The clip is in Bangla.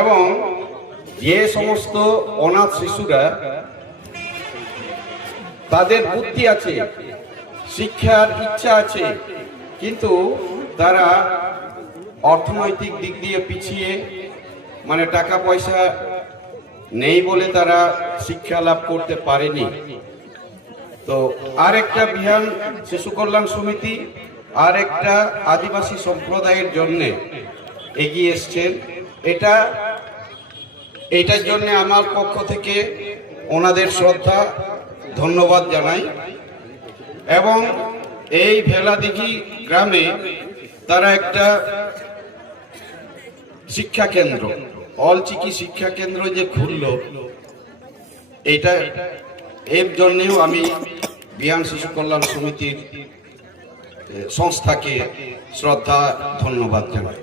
এবং যে সমস্ত অনাথ শিশুরা তাদের বুদ্ধি আছে, শিক্ষার ইচ্ছা আছে, কিন্তু তারা অর্থনৈতিক দিক দিয়ে পিছিয়ে, মানে টাকা পয়সা নেই বলে তারা শিক্ষা লাভ করতে পারেনি। তো আর একটা বিহান শিশু কল্যাণ সমিতি আর একটা আদিবাসী সম্প্রদায়ের জন্য এগিয়ে এসছেন। এটার জন্য আমার পক্ষ থেকে ওনাদের শ্রদ্ধা ধন্যবাদ জানাই। এবং এই ভেলাদিঘি গ্রামে তারা একটা শিক্ষা কেন্দ্র, অলচিকি শিক্ষা কেন্দ্র যে খুলল, এর জন্যেও আমি বিহান শিশু কল্যাণ সমিতির সংস্থাকে শ্রদ্ধা ধন্যবাদ জানাই।